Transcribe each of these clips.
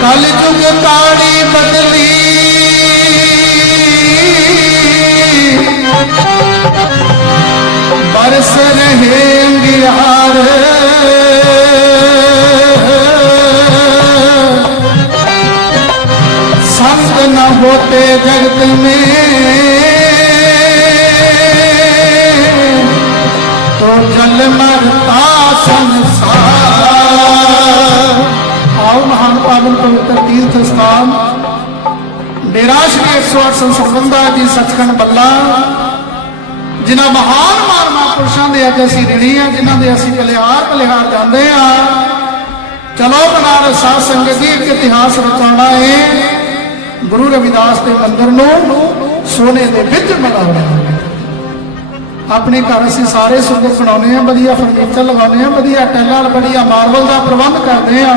ਕਲ ਜੁਗ ਕਾੜੀ ਬਦਲੀ। ਬਰਸ ਰਹੇ ਅੰਗਿਆਰ। ਸੰਤ ਨ ਹੋਤੇ ਜਗਤ ਮੇਂ। ਤੋ ਜਲ ਮਰਤਾ ਸੰਸਾਰ। ਪਾਵਨ ਪਵਿੱਤਰ ਤੀਰਥ ਸਥਾਨ ਡੇਰਾ ਸ਼੍ਰੀ 108 ਸੰਸਰਬੰਦਾ ਜੀ ਸੱਚਖੰਡ ਬੱਲਾ, ਜਿਨ੍ਹਾਂ ਮਹਾਨ ਮਾਰਮਾ ਪੁਰਸ਼ਾਂ ਦੇ ਅੱਜ ਅਸੀਂ ਰਿਣੀ ਆ ਜਿਨ੍ਹਾਂ ਦੇ ਅਸੀਂ ਬਲਿਹਾਰ ਬਲਿਹਾਰ ਜਾਂਦੇ ਆ ਚਲੋ ਬਨਾਰਸ ਸਾਧ ਸੰਗਤ ਜੀ, ਇੱਕ ਇਤਿਹਾਸ ਰਚਾਉਣਾ ਏ। ਗੁਰੂ ਰਵਿਦਾਸ ਦੇ ਮੰਦਰ ਨੂੰ ਸੋਨੇ ਦੇ ਵਿੱਚ ਬਣਾਉਣਾ ਆਪਣੇ ਘਰ ਅਸੀਂ ਸਾਰੇ ਸੁੰਦਰ ਬਣਾਉਨੇ ਆ ਵਧੀਆ ਫਰਨੀਚਰ ਲਗਾਉਨੇ ਆ ਵਧੀਆ ਟੈਲਾਂ, ਵਧੀਆ ਮਾਰਬਲ ਦਾ ਪ੍ਰਬੰਧ ਕਰਦੇ ਆ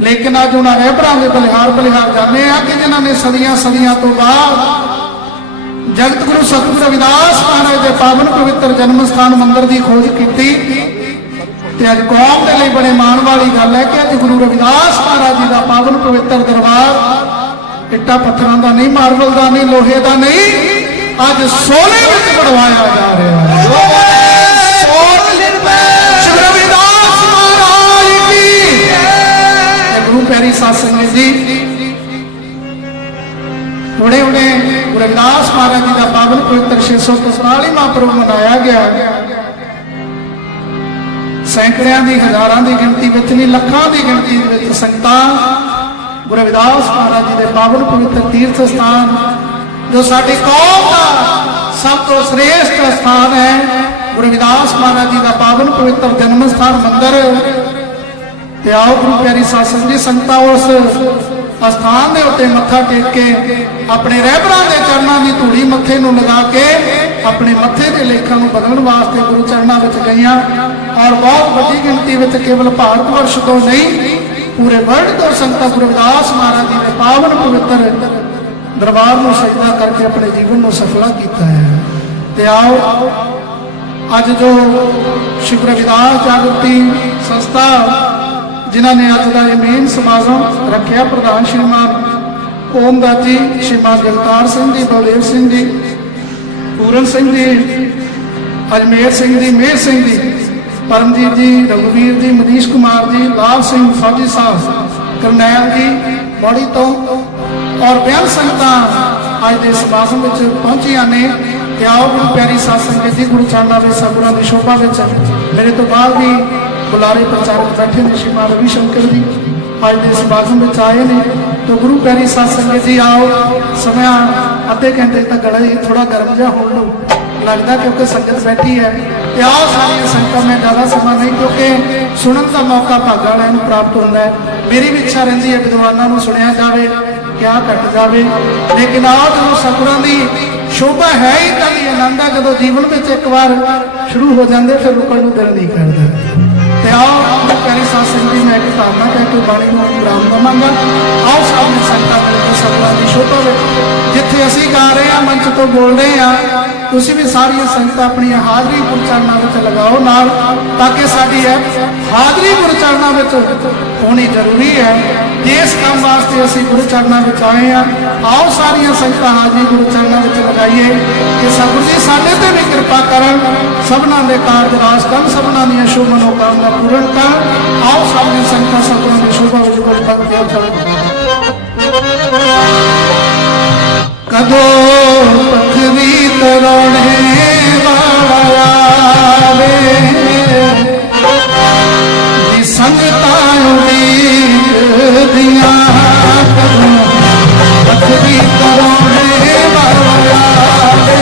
ਲੇਕਿਨ ਅੱਜ ਉਹਨਾਂ ਰਹਿਬਰਾਂ ਦੇ ਬਲਿਹਾਰ ਬਲਿਹਾਰ ਜਾਂਦੇ ਆ ਕਿ ਜਿਨ੍ਹਾਂ ਨੇ ਸਦੀਆਂ ਸਦੀਆਂ ਤੋਂ ਬਾਅਦ ਜਗਤ ਗੁਰੂ ਸਤਿਗੁਰੂ ਰਵਿਦਾਸ ਮਹਾਰਾਜ ਦੇ ਪਾਵਨ ਪਵਿੱਤਰ ਜਨਮ ਸਥਾਨ ਮੰਦਿਰ ਦੀ ਖੋਜ ਕੀਤੀ। ਤੇ ਅੱਜ ਕੌਮ ਦੇ ਲਈ ਬੜੇ ਮਾਣ ਵਾਲੀ ਗੱਲ ਹੈ ਕਿ ਅੱਜ ਗੁਰੂ ਰਵਿਦਾਸ ਮਹਾਰਾਜ ਜੀ ਦਾ ਪਾਵਨ ਪਵਿੱਤਰ ਦਰਬਾਰ ਇੱਟਾਂ ਪੱਥਰਾਂ ਦਾ ਨਹੀਂ, ਮਾਰਬਲ ਦਾ ਨਹੀਂ, ਲੋਹੇ ਦਾ ਨਹੀਂ, ਅੱਜ ਸੋਨੇ ਵਿੱਚ ਬਣਵਾਇਆ ਜਾ ਰਿਹਾ ਹੈ। ਪਿਆਰੀ ਸਾਧ ਸੰਗਤ ਜੀ। ਹੁਣੇ ਹੁਣੇ ਗੁਰੂ ਮਹਾਰਾਜ ਜੀ ਦਾ ਪਾਵਨ ਪਵਿੱਤਰ 644 ਮਹਾਂਪੁਰਬ ਮਨਾਇਆ ਗਿਆ। ਸੈਂਕੜਿਆਂ ਦੀ, ਹਜ਼ਾਰਾਂ ਦੀ ਗਿਣਤੀ ਵਿੱਚ ਨਹੀਂ, ਲੱਖਾਂ ਦੀ ਗਿਣਤੀ ਵਿੱਚ ਸੰਗਤਾਂ ਗੁਰੂ ਰਵਿਦਾਸ ਮਹਾਰਾਜ ਜੀ ਦੇ ਪਾਵਨ ਪਵਿੱਤਰ ਤੀਰਥ ਸਥਾਨ, ਜੋ ਸਾਡੀ ਕੌਮ ਦਾ ਸਭ ਤੋਂ ਸ੍ਰੇਸ਼ਟ ਸਥਾਨ ਹੈ, ਗੁਰੂ ਰਵਿਦਾਸ ਮਹਾਰਾਜ ਜੀ ਦਾ ਪਾਵਨ ਪਵਿੱਤਰ ਜਨਮ ਸਥਾਨ ਮੰਦਿਰ। ਤੇ ਆਓ ਗੁਰੂ ਪਿਆਰੀ ਸਾਧ ਸੰਗਤ ਜੀ, ਸੰਗਤਾਂ ਉਸ ਅਸਥਾਨ ਦੇ ਉੱਤੇ ਮੱਥਾ ਟੇਕ ਕੇ ਆਪਣੇ ਰਹਿਬਰਾਂ ਦੇ ਚਰਨਾਂ ਦੀ ਧੂੜੀ ਮੱਥੇ ਨੂੰ ਲਗਾ ਕੇ ਆਪਣੇ ਮੱਥੇ ਦੇ ਲੇਖਾਂ ਨੂੰ ਬਦਲਣ ਵਾਸਤੇ ਗੁਰੂ ਚਰਨਾਂ ਵਿੱਚ ਗਈਆਂ। ਔਰ ਬਹੁਤ ਵੱਡੀ ਗਿਣਤੀ ਵਿੱਚ ਕੇਵਲ ਭਾਰਤ ਵਰਸ਼ ਤੋਂ ਨਹੀਂ, ਪੂਰੇ ਵਰਲਡ ਤੋਂ ਸੰਗਤਾਂ ਗੁਰੂ ਰਵਿਦਾਸ ਮਹਾਰਾਜ ਜੀ ਦੇ ਪਾਵਨ ਪਵਿੱਤਰ ਦਰਬਾਰ ਨੂੰ ਸਜਦਾ ਕਰਕੇ ਆਪਣੇ ਜੀਵਨ ਨੂੰ ਸਫਲਾ ਕੀਤਾ ਹੈ। ਤੇ ਆਓ, ਅੱਜ ਜੋ ਸ਼ਿਵ ਰਵਿਦਾਸ ਜਾਗਰਤੀ ਸੰਸਥਾ ਜਿਨ੍ਹਾਂ ਨੇ ਅੱਜ ਦਾ ਇਹ ਮੇਨ ਸਮਾਗਮ ਰੱਖਿਆ। ਪ੍ਰਧਾਨ ਸ਼੍ਰੀਮਾਨ ਓਮਦਾਸ ਜੀ ਸ਼੍ਰੀਮਾਨ ਜਗਤਾਰ ਸਿੰਘ ਜੀ, ਬਲਦੇਵ ਸਿੰਘ ਜੀ, ਪੂਰਨ ਸਿੰਘ ਜੀ, ਅਜਮੇਰ ਸਿੰਘ ਜੀ ਮੇਰ ਸਿੰਘ ਜੀ, ਪਰਮਜੀਤ ਜੀ, ਰਘੁਵੀਰ ਜੀ, ਮਨੀਸ਼ ਕੁਮਾਰ ਜੀ, ਲਾਲ ਸਿੰਘ ਫੌਜੀ ਸਾਹਿਬ, ਕਰਨੈਲ ਜੀ, ਬੜੀ ਤੋਂ ਔਰ ਬਿਆਨ ਸੰਗਤਾਂ ਅੱਜ ਦੇ ਸਮਾਗਮ ਵਿੱਚ ਪਹੁੰਚੀਆਂ ਨੇ। ਤੇ ਆਓ ਗੁਰੂ ਪਿਆਰੀ ਸਾਧ ਸੰਗਤ ਜੀ, ਗੁਰੂ ਚਰਨਾਂ ਦੇ ਸਤਿਗੁਰਾਂ ਦੀ ਸ਼ੋਭਾ ਵਿੱਚ ਮੇਰੇ ਤੋਂ ਬਾਅਦ ਵੀ ਬੁਲਾਰੇ ਪ੍ਰਚਾਰਕ ਬੈਠੇ ਨੇ ਸ਼੍ਰੀ ਮਾਨ ਰਵੀ ਸ਼ੰਕਰ ਜੀ। ਅੱਜ ਦੇ ਸਮਾਗਮ ਵਿੱਚ ਆਏ ਨੇ। ਤੇ ਗੁਰੂ ਪਿਆਰੀ ਸਾਧ ਸੰਗਤ ਜੀ, ਆਓ। ਸਮਾਂ ਅੱਧੇ ਘੰਟੇ ਤੱਕ ਗਲਾ ਜੀ ਥੋੜਾ ਗਰਮ ਜਿਹਾ ਹੋਣ ਨੂੰ ਲੱਗਦਾ ਕਿਉਂਕਿ ਸੰਗਤ ਬੈਠੀ ਹੈ। ਤੇ ਆਓ ਸਾਰੀਆਂ ਸੰਗਤਾਂ ਮੈਂ ਜ਼ਿਆਦਾ ਸਮਾਂ ਨਹੀਂ, ਕਿਉਂਕਿ ਸੁਣਨ ਦਾ ਮੌਕਾ ਭਾਗਾਂ ਵਾਲਿਆਂ ਨੂੰ ਪ੍ਰਾਪਤ ਹੁੰਦਾ ਹੈ। ਮੇਰੀ ਵੀ ਇੱਛਾ ਰਹਿੰਦੀ ਹੈ ਵਿਦਵਾਨਾਂ ਨੂੰ ਸੁਣਿਆ ਜਾਵੇ ਕਿਆ ਘਟ ਜਾਵੇ। ਲੇਕਿਨ ਆਓ ਜਦੋਂ ਸਤਿਗੁਰਾਂ ਦੀ ਸ਼ੋਭਾ ਹੈ ਹੀ ਤਾਂ ਹੀ ਆਨੰਦ ਆ ਜਦੋਂ ਜੀਵਨ ਵਿੱਚ ਇੱਕ ਵਾਰ ਸ਼ੁਰੂ ਹੋ ਜਾਂਦੇ, ਫਿਰ ਰੁਕਣ ਨੂੰ ਦਿਲ ਨਹੀਂ ਕਰਦਾ। ਤੇ ਆਓ ਪਿਆਰੀ ਸਾਧ ਸੰਗਤ ਜੀ, ਮੈਂ ਇੱਕ ਧਾਰਨਾ ਕਹਿ ਕੇ ਬਾਣੀ ਨੂੰ ਵਿਰਾਮ ਦਵਾਂਗਾ। ਆਓ ਸਾਹਮਣੇ ਸੰਗਤਾਂ ਮਿਲ ਕੇ ਸਤਿਗੁਰਾਂ ਦੀ ਸ਼ੋਭਾ ਵਿੱਚ ਜਿੱਥੇ ਅਸੀਂ ਗਾ ਰਹੇ ਹਾਂ, ਮੰਚ ਤੋਂ ਬੋਲ ਰਹੇ ਹਾਂ, ਤੁਸੀਂ ਵੀ ਸਾਰੀਆਂ ਸੰਗਤਾਂ ਆਪਣੀਆਂ ਹਾਜ਼ਰੀ ਗੁਰਚਰਨਾਂ ਵਿੱਚ ਲਗਾਓ ਨਾਲ, ਤਾਂ ਕਿ ਸਾਡੀ ਇਹ ਹਾਜ਼ਰੀ ਗੁਰਚਰਨਾਂ ਵਿੱਚ ਹੋਣੀ ਜ਼ਰੂਰੀ ਹੈ। ਇਸ ਕੰਮ ਵਾਸਤੇ ਅਸੀਂ ਗੁਰੂ ਚਰਨਾਂ ਵਿੱਚ ਆਏ ਹਾਂ, ਆਓ ਸਾਰੀਆਂ ਸੰਗਤਾਂ ਹਾਜ਼ਰੀ ਗੁਰਚਰਨਾਂ ਵਿੱਚ ਲਗਾਈਏ ਕਿ ਸਤਿਗੁਰੂ ਜੀ ਸਾਡੇ ਤੇ ਵੀ ਕਿਰਪਾ ਕਰਨ, ਸਭਨਾਂ ਦੇ ਕਾਰਜ ਰਾਸ ਕਰਨ, ਸਭਨਾਂ ਦੀਆਂ ਸ਼ੁਭ ਮਨੋਕਾਮਨਾ ਪੂਰਨ ਕਰਨ। ਆਓ ਸਾਰੀਆਂ ਸੰਗਤਾਂ ਸਤਿਗੁਰਾਂ ਦੀ ਸ਼ੁਭ ਵਿੱਚ ਗੁਰੂ ਭਗਤੀ ਚੜ੍ਹ ਕਦੋਂ ਪਥਰੀ ਤਰੋਣੇ ਵਾਲਾ ਆਵੇ? ਦੀ ਸੰਗਤਾਂ ਉਡੀਕਦੀਆਂ ਕਦੋਂ ਪਥਰੀ ਤਰੋਣੇ ਵਾਲਾ ਆਵੇ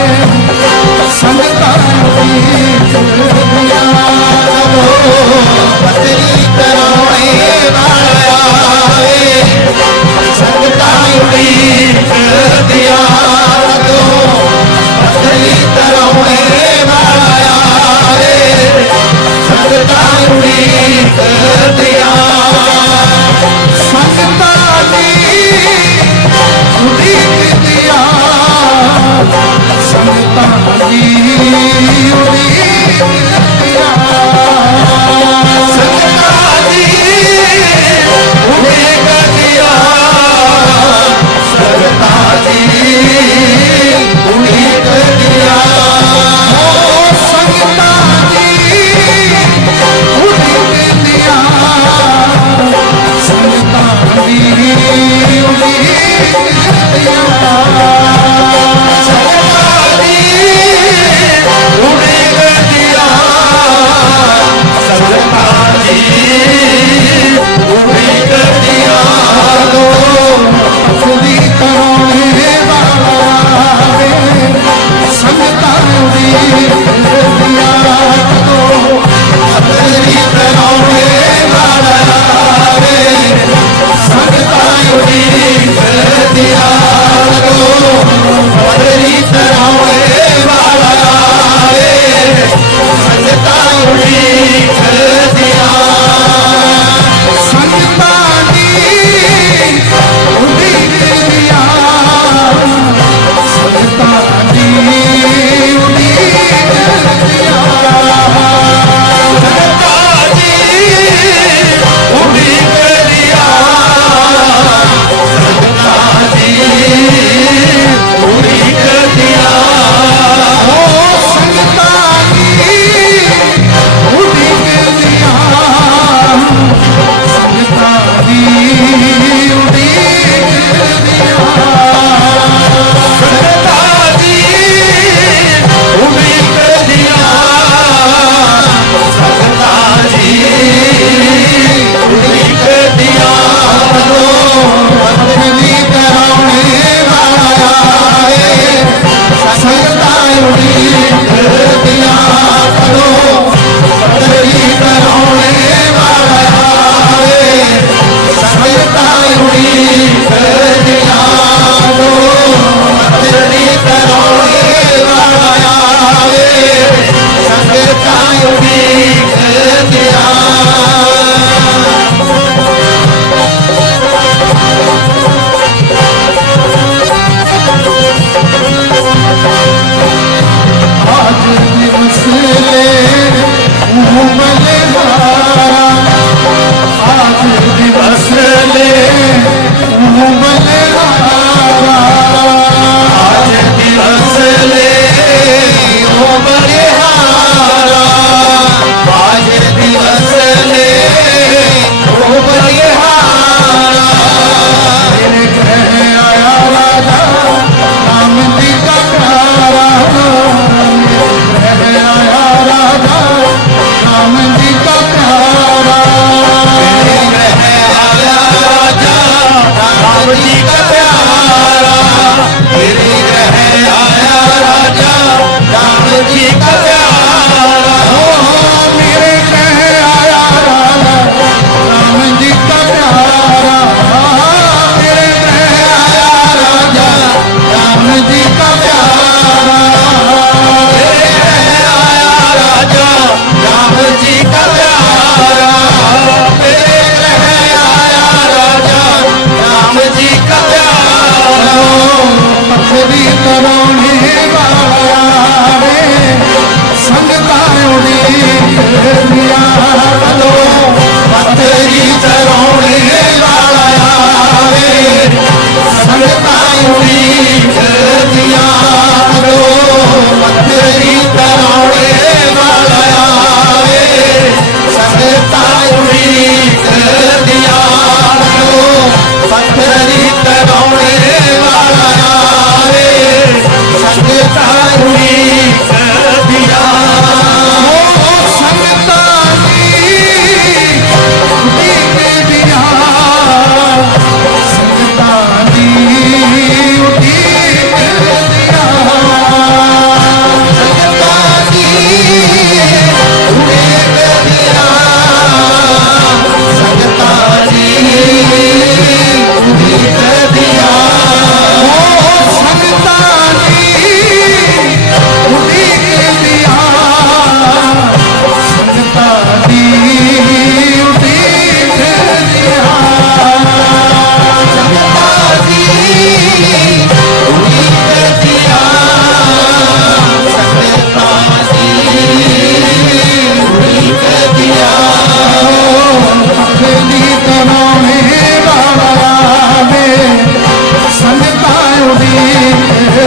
ਸੰਗਤਾਂ ਉਡੀਕਦੀਆਂ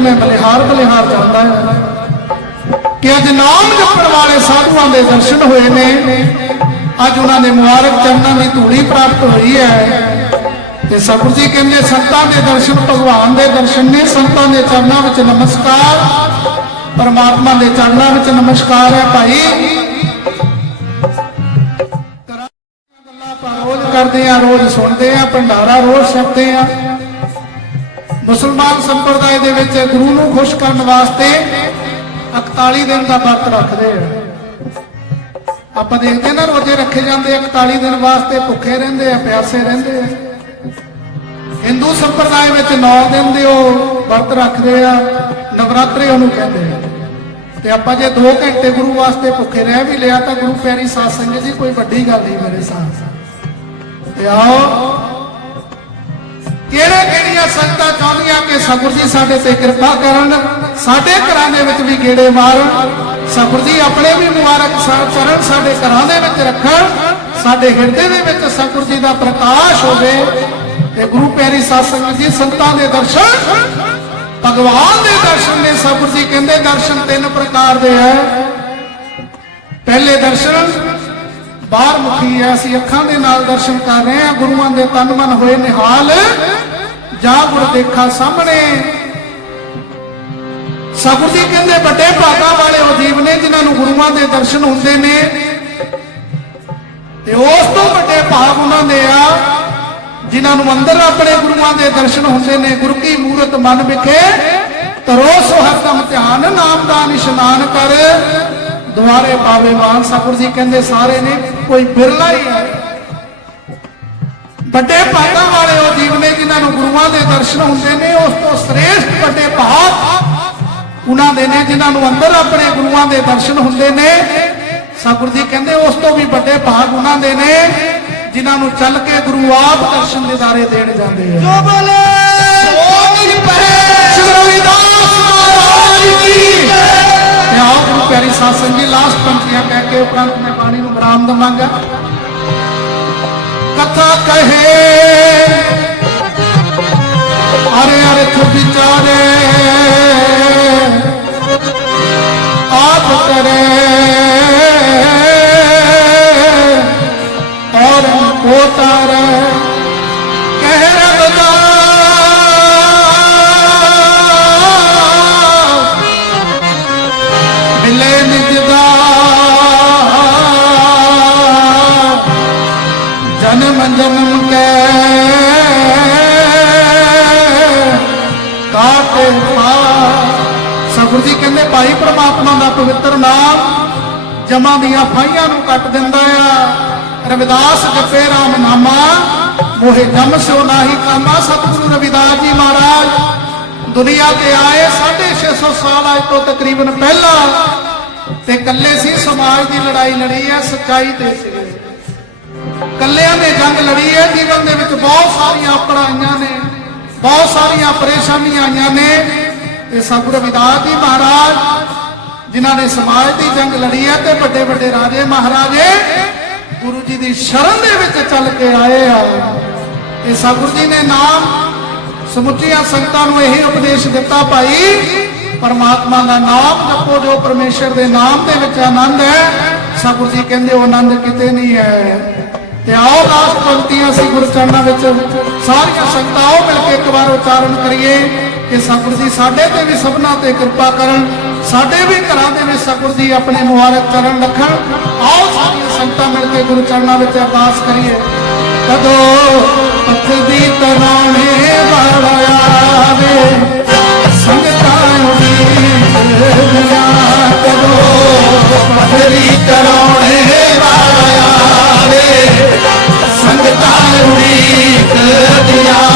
ਅੱਜ ਮੈਂ ਬਲਿਹਾਰ ਬਲਿਹਾਰ ਜਾਂਦਾ ਹਾਂ ਕਿ ਅੱਜ ਨਾਮ ਜਪਣ ਵਾਲੇ ਸਾਧੂਆਂ ਦੇ ਦਰਸ਼ਨ ਹੋਏ ਨੇ। ਅੱਜ ਉਹਨਾਂ ਦੇ ਮੁਬਾਰਕ ਚਰਨਾਂ ਦੀ ਧੂੜੀ ਪ੍ਰਾਪਤ ਹੋਈ ਹੈ। ਤੇ ਸਤਿਗੁਰੂ ਜੀ ਕਹਿੰਦੇ, ਸੰਤਾਂ ਦੇ ਦਰਸ਼ਨ ਭਗਵਾਨ ਦੇ ਦਰਸ਼ਨ ਨੇ। ਸੰਤਾਂ ਦੇ ਚਰਨਾਂ ਵਿੱਚ ਨਮਸਕਾਰ। ਪਰਮਾਤਮਾ ਦੇ ਚਰਨਾਂ ਵਿੱਚ ਨਮਸਕਾਰ ਹੈ ਭਾਈ। ਗੱਲਾਂ ਆਪਾਂ, ਰੋਜ਼ ਕਰਦੇ ਆ ਰੋਜ਼ ਸੁਣਦੇ ਆ ਭੰਡਾਰਾ ਰੋਜ਼ ਛਕਦੇ ਆ ਮੁਸਲਮਾਨ ਸੰਪਰਦਾਇ ਦੇ ਵਿੱਚ ਗੁਰੂ ਨੂੰ ਖੁਸ਼ ਕਰਨ ਵਾਸਤੇ 41 ਦਿਨ ਦਾ ਵਰਤ ਰੱਖਦੇ ਆ। ਆਪਾਂ ਦੇਖਦੇ ਨਾ, ਰੋਜ਼ੇ ਰੱਖੇ ਜਾਂਦੇ ਆ 41 ਦਿਨ ਵਾਸਤੇ ਭੁੱਖੇ ਰਹਿੰਦੇ ਆ, ਪਿਆਸੇ ਰਹਿੰਦੇ ਆ। ਹਿੰਦੂ ਸੰਪਰਦਾਇ ਵਿੱਚ 9 ਦਿਨ ਦੇ ਉਹ ਵਰਤ ਰੱਖਦੇ ਆ, ਨਵਰਾਤਰੇ ਉਹਨੂੰ ਕਹਿੰਦੇ ਆ। ਤੇ ਆਪਾਂ ਜੇ 2 ਘੰਟੇ ਗੁਰੂ ਵਾਸਤੇ ਭੁੱਖੇ ਰਹਿ ਵੀ ਲਿਆ ਤਾਂ ਗੁਰੂ ਪਿਆਰੀ ਸਾਧ ਸੰਗਤ ਜੀ ਕੋਈ ਵੱਡੀ ਗੱਲ ਨਹੀਂ ਮੇਰੇ ਸਾਥ ਤੇ ਆਓ ਕਿਹੜੇ ਕਿਹੜੀਆਂ ਸੰਗਤਾਂ ਚਾਹੁੰਦੀਆਂ ਕਿ ਸਤਿਗੁਰ ਜੀ ਸਾਡੇ ਤੇ ਕਿਰਪਾ ਕਰਨ? ਸਾਡੇ ਘਰਾਂ ਦੇ ਵਿੱਚ ਵੀ ਗੇੜੇ ਮਾਰਨ ਸਤਿਗੁਰ ਜੀ ਆਪਣੇ ਵੀ ਮੁਬਾਰਕ ਚਰਨ ਸਾਡੇ ਘਰਾਂ ਦੇ ਵਿੱਚ ਰੱਖਣ। ਸਾਡੇ ਹਿਰਦੇ ਦੇ ਵਿੱਚ ਸਤਿਗੁਰ ਜੀ ਦਾ ਪ੍ਰਕਾਸ਼ ਹੋਵੇ ਤੇ ਗੁਰੂ ਪਿਆਰੀ ਸਾਧ ਜੀ ਸੰਤਾਂ ਦੇ ਦਰਸ਼ਨ, ਭਗਵਾਨ ਦੇ ਦਰਸ਼ਨ ਨੇ ਸਤਿਗੁਰ ਜੀ ਕਹਿੰਦੇ ਦਰਸ਼ਨ ਤਿੰਨ ਪ੍ਰਕਾਰ ਦੇ ਹੈ। ਪਹਿਲੇ ਦਰਸ਼ਨ ਬਾਹਰ ਮੁਖੀ ਹੈ, ਅਸੀਂ ਅੱਖਾਂ ਦੇ ਨਾਲ ਦਰਸ਼ਨ ਕਰ ਰਹੇ ਹਾਂ। ਗੁਰੂਆਂ ਦੇ ਤਨ ਮਨ ਹੋਏ ਨਿਹਾਲ। ਜਾ ਗੁਰ ਦੇਖਾ ਸਾਹਮਣੇ। ਸਤਿਗੁਰ ਜੀ ਕਹਿੰਦੇ, ਵੱਡੇ ਭਾਗਾਂ ਵਾਲੇ ਉਹ ਜੀਵ ਨੇ ਜਿਨ੍ਹਾਂ ਨੂੰ ਗੁਰੂਆਂ ਦੇ ਦਰਸ਼ਨ ਹੁੰਦੇ ਨੇ। ਤੇ ਉਸ ਤੋਂ ਵੱਡੇ ਭਾਗ ਉਹਨਾਂ ਦੇ ਆ, ਜਿਨ੍ਹਾਂ ਨੂੰ ਅੰਦਰ ਆਪਣੇ ਗੁਰੂਆਂ ਦੇ ਦਰਸ਼ਨ ਹੁੰਦੇ ਨੇ। ਗੁਰੂ ਕੀ ਮੂਰਤ ਮਨ ਵਿਖੇ ਤਰੋ ਸੋ ਧਿਆਨ, ਨਾਮ ਦਾ ਇਸ਼ਨਾਨ ਕਰ। ਦੁਆਰੇ ਪਾਵੇ ਮਾਨ ਸਤਿਗੁਰ ਜੀ ਕਹਿੰਦੇ ਸਾਰੇ ਨੇ ਕੋਈ ਬਿਰਲਾ ਹੀ ਹੈ। ਵੱਡੇ ਭਾਗਾਂ ਵਾਲੇ ਉਹ ਜੀਵ ਨੇ ਜਿਨ੍ਹਾਂ ਨੂੰ ਗੁਰੂਆਂ ਦੇ ਦਰਸ਼ਨ ਹੁੰਦੇ ਨੇ ਉਸ ਤੋਂ ਸ੍ਰੇਸ਼ਟ ਵੱਡੇ ਭਾਗ ਉਹਨਾਂ ਦੇ ਨੇ ਜਿਨ੍ਹਾਂ ਨੂੰ ਅੰਦਰ ਆਪਣੇ ਗੁਰੂਆਂ ਦੇ ਦਰਸ਼ਨ ਹੁੰਦੇ ਨੇ। ਸਤਿਗੁਰੂ ਜੀ ਕਹਿੰਦੇ ਉਸ ਤੋਂ ਵੀ ਵੱਡੇ ਭਾਗ ਉਹਨਾਂ ਦੇ ਨੇ ਜਿਨ੍ਹਾਂ ਨੂੰ ਚੱਲ ਕੇ ਗੁਰੂ ਆਪ ਦਰਸ਼ਨ ਦਿਦਾਰੇ ਦੇਣ ਜਾਂਦੇ ਆ। ਜੋ ਬੋਲੇ ਸੋਨਿ ਪਰੇ ਸ਼੍ਰੀ ਰਵਿਦਾਸ ਮਹਾਰਾਜ ਕੀ ਆਓ ਗੁਰੂ ਪਿਆਰੀ ਸਾਧ ਜੀ ਲਾਸਟ ਪੰਕਤੀਆਂ ਕਹਿ ਕੇ ਉਪਰੰਤ ਮੈਂ ਬਾਣੀ ਨੂੰ ਵਿਰਾਮ ਦਵਾਂਗਾ। ਕਥਾ ਕਹੇ, ਅਰੇ ਅਰਥ ਵਿਚਾਰੇ ਆਪ ਕਰੇ ਜਮ ਸਿਓ ਨਾਹੀ ਕਾਮਾ ਸਤਿਗੁਰੂ ਰਵਿਦਾਸ ਜੀ ਮਹਾਰਾਜ। ਦੁਨੀਆ ਤੇ ਆਏ 650 ਸਾਲ ਅੱਜ ਤੋਂ ਤਕਰੀਬਨ ਪਹਿਲਾਂ ਤੇ ਇਕੱਲੇ ਸੀ, ਸਮਾਜ ਦੀ ਲੜਾਈ ਲੜੀ ਹੈ, ਸੱਚਾਈ ਤੇ ਕੱਲਿਆਂ ਨੇ ਜੰਗ ਲੜੀ ਹੈ, ਜੀਵਨ ਦੇ ਵਿੱਚ ਬਹੁਤ ਸਾਰੀਆਂ ਔਕੜਾਂ ਆਈਆਂ ਨੇ, ਬਹੁਤ ਸਾਰੀਆਂ ਪਰੇਸ਼ਾਨੀਆਂ ਆਈਆਂ ਨੇ। ਤੇ ਸਤਿਗੁਰੂ ਰਵਿਦਾਸ ਜੀ ਮਹਾਰਾਜ, ਜਿਨ੍ਹਾਂ ਨੇ ਸਮਾਜ ਦੀ ਜੰਗ ਲੜੀ ਹੈ ਤੇ ਵੱਡੇ ਵੱਡੇ ਰਾਜੇ ਮਹਾਰਾਜੇ ਗੁਰੂ ਜੀ ਦੀ ਸ਼ਰਨ ਦੇ ਵਿੱਚ ਚੱਲ ਕੇ ਆਏ ਆ। ਤੇ ਸਤਿਗੁਰੂ ਜੀ ਨੇ ਨਾਮ ਸਮੁੱਚੀਆਂ ਸੰਗਤਾਂ ਨੂੰ ਇਹੀ ਉਪਦੇਸ਼ ਦਿੱਤਾ ਭਾਈ, ਪਰਮਾਤਮਾ ਦਾ ਨਾਮ ਜਪੋ, ਜੋ ਪਰਮੇਸ਼ਰ ਦੇ ਨਾਮ ਦੇ ਵਿੱਚ ਆਨੰਦ ਹੈ। ਸਤਿਗੁਰੂ ਜੀ ਕਹਿੰਦੇ ਉਹ ਆਨੰਦ ਕਿਤੇ ਨਹੀਂ ਹੈ। ਤੇ ਆਓ ਲਾਸਟ ਪੰਕਤੀਆਂ ਅਸੀਂ ਗੁਰੂ ਵਿੱਚ, ਸਾਰੀਆਂ ਸੰਗਤਾਂ ਆਓ ਮਿਲ ਕੇ ਇੱਕ ਵਾਰ ਉਚਾਰਨ ਕਰੀਏ ਕਿ ਸਤਿਗੁਰ ਜੀ ਸਾਡੇ ਤੇ ਵੀ ਸਭਨਾ ਤੇ ਕਿਰਪਾ ਕਰਨ, ਸਾਡੇ ਵੀ ਘਰਾਂ ਦੇ ਵਿੱਚ ਸਤਿਗੁਰ ਜੀ ਆਪਣੇ ਮੁਬਾਰਕ ਚਰਨ ਰੱਖਣ। ਆਓ ਸਾਰੀਆਂ ਸੰਗਤਾਂ ਮਿਲ ਕੇ ਗੁਰੂ ਚਰਨਾਂ ਵਿੱਚ ਅਰਦਾਸ ਕਰੀਏ। ਕਦੋਂ ਪੱਥਰ ਦੀ ਤਰਾਣੇ ਵਾਲਾ ਆਵੇ। ਸੰਗਤਾਂ ਉਡੀਕਦੀਆਂ ਕਰੋ। ਪਥਰੀ ਕਰਾਉਣੇ ਵਾਲਾ ਆਵੇ। ਸੰਗਤਾਂ ਉਡੀਕ ਦਿਆਂ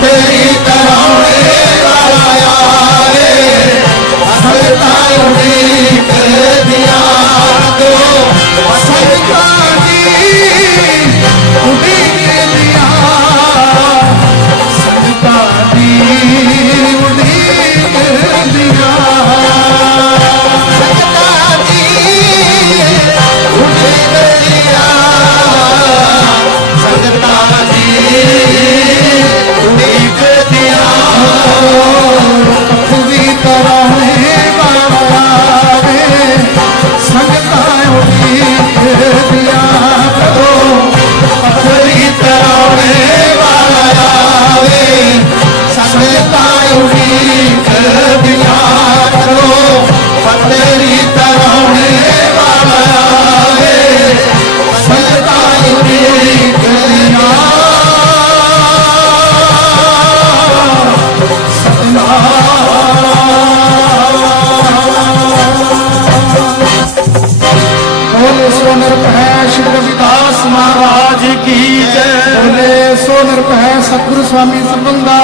ਪਥਰੀ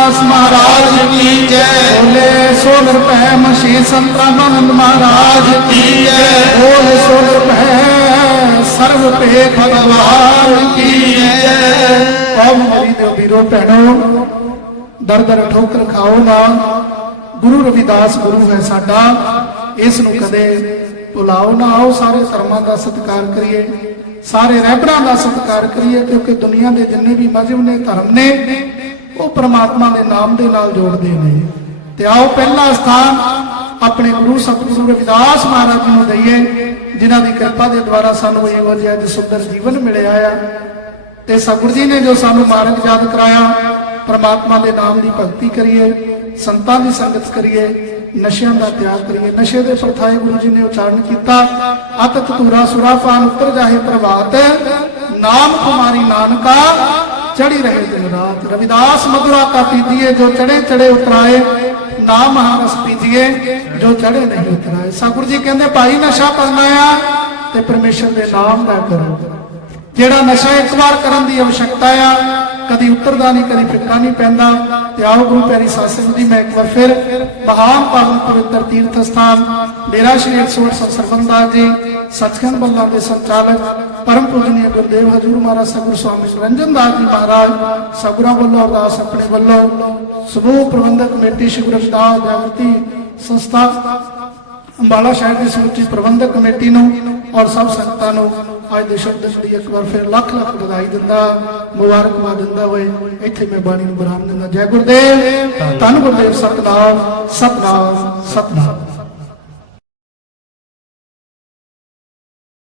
ਸਰਬੰਦਾਸ ਮਹਾਰਾਜ ਕੀ ਜੈ। ਬੋਲੇ ਸੋ ਨਿਰਭੈ ਮਸ਼ੀ ਸੰਤਾਨੰਦ ਮਹਾਰਾਜ ਕੀ ਜੈ। ਬੋਲੇ ਸੋ ਨਿਰਭੈ ਸਰਵ ਭੇ ਭਗਵਾਨ ਕੀ ਜੈ। ਆਓ ਮੇਰੀ ਦੇ ਵੀਰੋ ਭੈਣੋ ਦਰ ਦਰ ਠੋਕਰ ਖਾਓ ਨਾ। ਗੁਰੂ ਰਵਿਦਾਸ ਗੁਰੂ ਹੈ ਸਾਡਾ। ਇਸ ਨੂੰ ਕਦੇ ਭੁਲਾਓ ਨਾ। ਆਓ ਸਾਰੇ ਧਰਮਾਂ ਦਾ ਸਤਿਕਾਰ ਕਰੀਏ। ਸਾਰੇ ਰਹਿਬਰਾਂ ਦਾ ਸਤਿਕਾਰ ਕਰੀਏ ਕਿਉਂਕਿ ਦੁਨੀਆ ਦੇ ਜਿੰਨੇ ਵੀ ਮਜ਼ਹਬ ਨੇ ਧਰਮ ਨੇ ਉਹ ਪ੍ਰਮਾਤਮਾ ਦੇ ਨਾਮ ਦੇ ਨਾਲ ਜੋੜਦੇ ਨੇ। ਤੇ ਆਓ ਪਹਿਲਾ ਸਥਾਨ ਆਪਣੇ ਗੁਰੂ ਸਤਿਗੁਰੂ ਰਵਿਦਾਸ ਮਹਾਰਾਜ ਜੀ ਨੂੰ ਦਈਏ, ਜਿਨ੍ਹਾਂ ਦੀ ਕਿਰਪਾ ਦੇ ਦੁਆਰਾ ਸਾਨੂੰ ਇਹੋ ਜਿਹਾ ਅੱਜ ਸੁੰਦਰ ਜੀਵਨ ਮਿਲਿਆ ਆ। ਤੇ ਸਤਿਗੁਰੂ ਜੀ ਨੇ ਜੋ ਸਾਨੂੰ ਮਾਰਗ ਯਾਦ ਕਰਾਇਆ, ਪਰਮਾਤਮਾ ਦੇ ਨਾਮ ਦੀ ਭਗਤੀ ਕਰੀਏ, ਸੰਤਾਂ ਦੀ ਸੰਗਤ ਕਰੀਏ, ਨਸ਼ਿਆਂ ਦਾ ਤਿਆਗ ਕਰੀਏ। ਨਸ਼ੇ ਦੇ ਪਰਥਾਏ ਗੁਰੂ ਜੀ ਨੇ ਉਚਾਰਨ ਕੀਤਾ, ਅਤ ਤੂਰਾ ਸੁਰਾ ਉਤਰ ਜਾਹੇ ਪ੍ਰਭਾਤ, ਨਾਮ ਕੁਮਾਰੀ ਨਾਨਕਾ ਚੜੀ ਰਹੇ ਦਿਨ ਰਾਤ। ਰਵਿਦਾਸ ਮਧੁਰਾ ਕਾ ਪੀਜੀਏ ਜੋ ਚੜੇ ਚੜੇ ਉਤਰਾਏ ਨਾਮ ਮਹਾਰਸ ਪੀਜੀਏ ਜੋ ਚੜੇ ਨਹੀਂ ਉਤਰਾਏ। ਸਤਿਗੁਰੂ ਜੀ ਕਹਿੰਦੇ, ਭਾਈ, ਨਸ਼ਾ ਕਰਨਾ ਆ ਤੇ ਪਰਮੇਸ਼ਰ ਦੇ ਨਾਮ ਦਾ ਕਰੋ। ਜਿਹੜਾ ਨਸ਼ਾ ਇੱਕ ਵਾਰ ਕਰਨ ਦੀ ਅਵਸ਼ਕਤਾ ਆ ਕਦੀ ਉਤਰਦਾ ਨਹੀਂ, ਕਦੀ ਫਿੱਕਾ ਨਹੀਂ ਪੈਂਦਾ। ਤੇ ਆਓ ਗੁਰੂ ਪਿਆਰੀ ਸਾਧ ਦੀ ਮੈਂ ਇੱਕ ਵਾਰ ਫਿਰ ਮਹਾਨ ਪਾਵਨ ਪਵਿੱਤਰ ਤੀਰਥ ਸਥਾਨ, ਡੇਰਾ ਸ਼੍ਰੀ 108 ਸਰਬੰਦਾ ਜੀ, ਸੱਚਖੰਡ ਬੱਲਾ ਦੇ ਸੰਚਾਲਕ, ਪਰਮ ਪੂਜਨੀय ਗੁਰਦੇਵ ਹਜੂਰ ਮਹਾਰਾਜ ਸਤਿਗੁਰੂ ਸਵਾਮੀ ਸੁਰੰਜਨ ਦਾਸ ਜੀ ਮਹਾਰਾਜ, ਸਤਿਗੁਰਾਂ ਵੱਲੋਂ, ਅਰਦਾਸ ਆਪਣੇ ਵੱਲੋਂ ਸਮੂਹ ਪ੍ਰਬੰਧਕ ਕਮੇਟੀ ਸ਼੍ਰੀ ਗੁਰੂ ਰਵਿਦਾਸ ਜਾਗਰਤੀ ਸੰਸਥਾ ਅੰਬਾਲਾ ਸ਼ਹਿਰ ਦੀ ਸਮੁੱਚੀ ਪ੍ਰਬੰਧਕ ਕਮੇਟੀ ਨੂੰ ਔਰ ਸਭ ਸੰਗਤਾਂ ਨੂੰ ਅੱਜ ਦੇ ਸ਼ਬਦ ਲਈ ਇੱਕ ਵਾਰ ਫਿਰ ਲੱਖ ਲੱਖ ਵਧਾਈ ਦਿੰਦਾ ਮੁਬਾਰਕਬਾਦ ਦਿੰਦਾ ਹੋਏ ਇੱਥੇ ਮੈਂ ਬਾਣੀ ਨੂੰ ਬਰਾਮ ਦਿੰਦਾ। ਜੈ ਗੁਰਦੇਵ, ਧੰਨ ਗੁਰਦੇਵ ਸਤਨਾਮ ਸਤਨਾਮ ਸਤਨਾਮ।